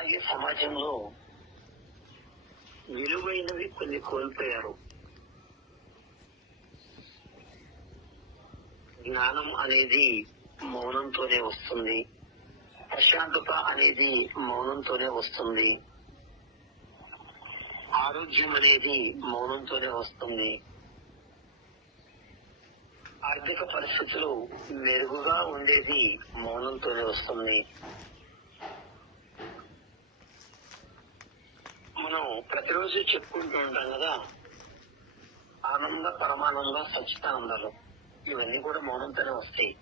అలాగే సమాజంలో విలువైనవి కొన్ని కోల్పోయారు. జ్ఞానం అనేది మౌనంతోనే వస్తుంది. ప్రశాంతత అనేది మౌనంతోనే వస్తుంది. ఆరోగ్యం అనేది మౌనంతోనే వస్తుంది. ఆర్థిక పరిస్థితులు మెరుగుగా ఉండేది మౌనంతోనే వస్తుంది. మనం ప్రతిరోజు చెప్పుకుంటూ ఉంటాం కదా. ఆనంద పరమానంద సచితానందాలు ఇవన్నీ కూడా మౌనంతోనే వస్తాయి.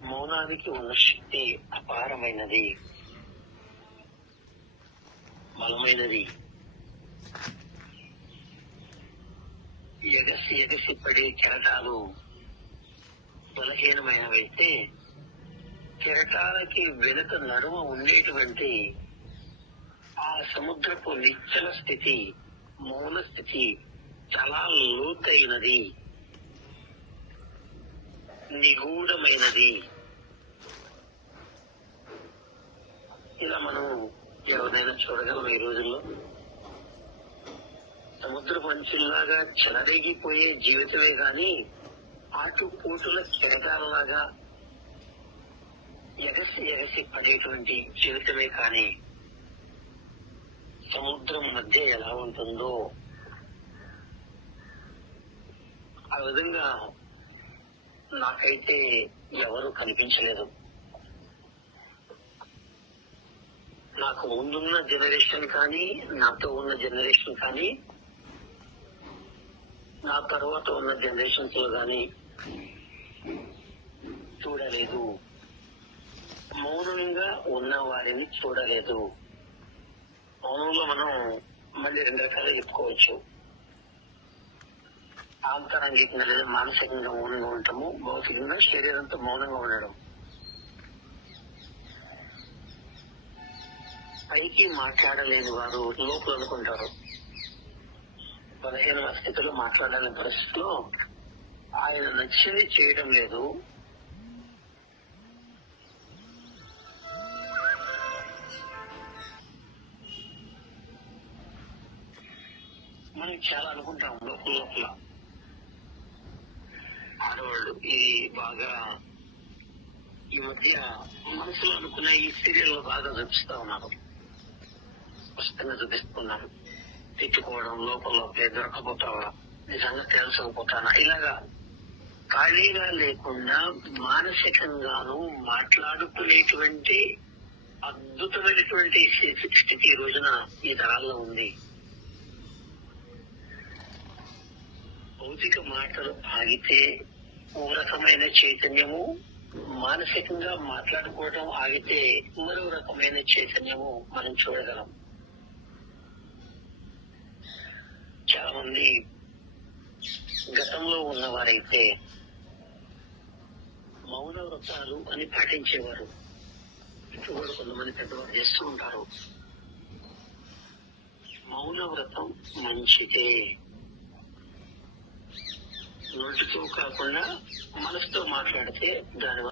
మౌనానికి ఉన్న శక్తి అపారమైనది. బలమైనది. ఎగసి ఎగసి పడే కెరటాలు బలహీనమైనవైతే కెరటాలకి వెనుక నడుమ ఉండేటువంటి ఆ సముద్రపు నిశ్చల స్థితి మౌన స్థితి చాలా లోతైనది నిగూఢమైనది. ఇలా మనం ఎవరినైనా చూడగలం ఈ రోజుల్లో? సముద్ర పంచుల్లాగా చెలరేగిపోయే జీవితమే గాని ఆటుపోటుల కెరటాలలాగా ఎగసి ఎగసి పడేటువంటి జీవితమే కానీ సముద్రం మధ్య ఎలా ఉంటుందో ఆ విధంగా నాకైతే ఎవరు కనిపించలేదు. నాకు ముందున్న జనరేషన్ కానీ నాతో ఉన్న జనరేషన్ కానీ నా తర్వాత ఉన్న జనరేషన్స్లో కానీ చూడలేదు. మౌనంగా ఉన్న వారిని చూడలేదు. మౌనంలో మనం మళ్ళీ రెండు రకాలు చెప్పుకోవచ్చు. ఆంతరంగికంగా లేదా మానసికంగా మౌనంగా ఉంటాము భౌతికంగా శరీరంతో మౌనంగా ఉండడం. పైకి మాట్లాడలేని వారు లోపల అనుకుంటారు. పదిహేను స్థితిలో మాట్లాడాలని పరిస్థితిలో ఆయన నచ్చింది చేయడం లేదు. మనం చాలా అనుకుంటాం లోపల లోపల. ఆడవాళ్ళు ఇది బాగా ఈ మధ్య మనసులో అనుకున్న ఈ సీరియల్ బాగా చూపిస్తా ఉన్నారు. స్పష్టంగా చూపిస్తున్నారు. తిట్టుకోవడం లోపల లోపలే దొరకపోతావా? నిజంగా తెలుసుకుపోతానా ఇలాగా ఖాళీగా లేకుండా మానసికంగాను మాట్లాడుకునేటువంటి అద్భుతమైనటువంటి స్థితి ఈ రోజున ఈ తరాల్లో ఉంది. భౌతిక మాటలు ఆగితే ఓ రకమైన చైతన్యము మానసికంగా మాట్లాడుకోవడం ఆగితే మరో రకమైన చైతన్యము మనం చూడగలం. చాలా మంది గతంలో ఉన్నవారైతే మౌన వ్రతాలు అని పాటించేవారు. ఇప్పుడు కూడా కొంతమంది పెద్దవారు చేస్తూ ఉంటారు. మౌన వ్రతం మంచిదే. నోటితో కాకుండా మనసుతో మాట్లాడితే దాని